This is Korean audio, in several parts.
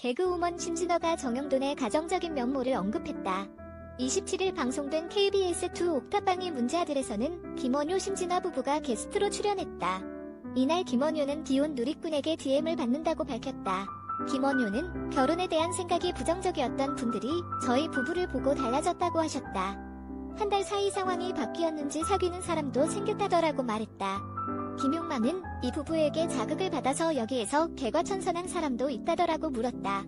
개그우먼 심진어가 정영돈의 가정적인 면모를 언급했다. 27일 방송된 KBS2 옥탑방의 문제아들에서는 김원효 심진아 부부가 게스트로 출연했다. 이날 김원효는 디온 누리꾼에게 DM을 받는다고 밝혔다. 김원효는 결혼에 대한 생각이 부정적이었던 분들이 저희 부부를 보고 달라졌다고 하셨다. 한 달 사이 상황이 바뀌었는지 사귀는 사람도 생겼다더라고 말했다. 김용만은 이 부부에게 자극을 받아서 여기에서 개과천선한 사람도 있다더라고 물었다.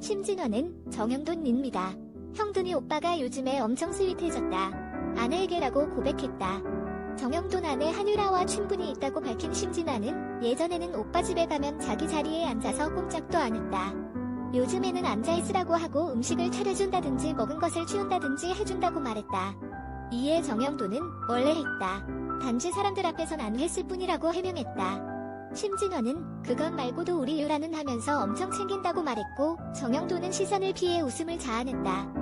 심진원은 정영돈입니다. 형돈이 오빠가 요즘에 엄청 스윗해졌다. 아내에게라고 고백했다. 정영돈 아내 한유라와 친분이 있다고 밝힌 심진아는 예전에는 오빠 집에 가면 자기 자리에 앉아서 꼼짝도 안 했다. 요즘에는 앉아있으라고 하고 음식을 차려준다든지 먹은 것을 치운다든지 해준다고 말했다. 이에 정영돈은 원래 했다. 단지 사람들 앞에선 안 했을 뿐이라고 해명했다. 심진원은 그것 말고도 우리 유라는 하면서 엄청 챙긴다고 말했고 정영돈은 시선을 피해 웃음을 자아냈다.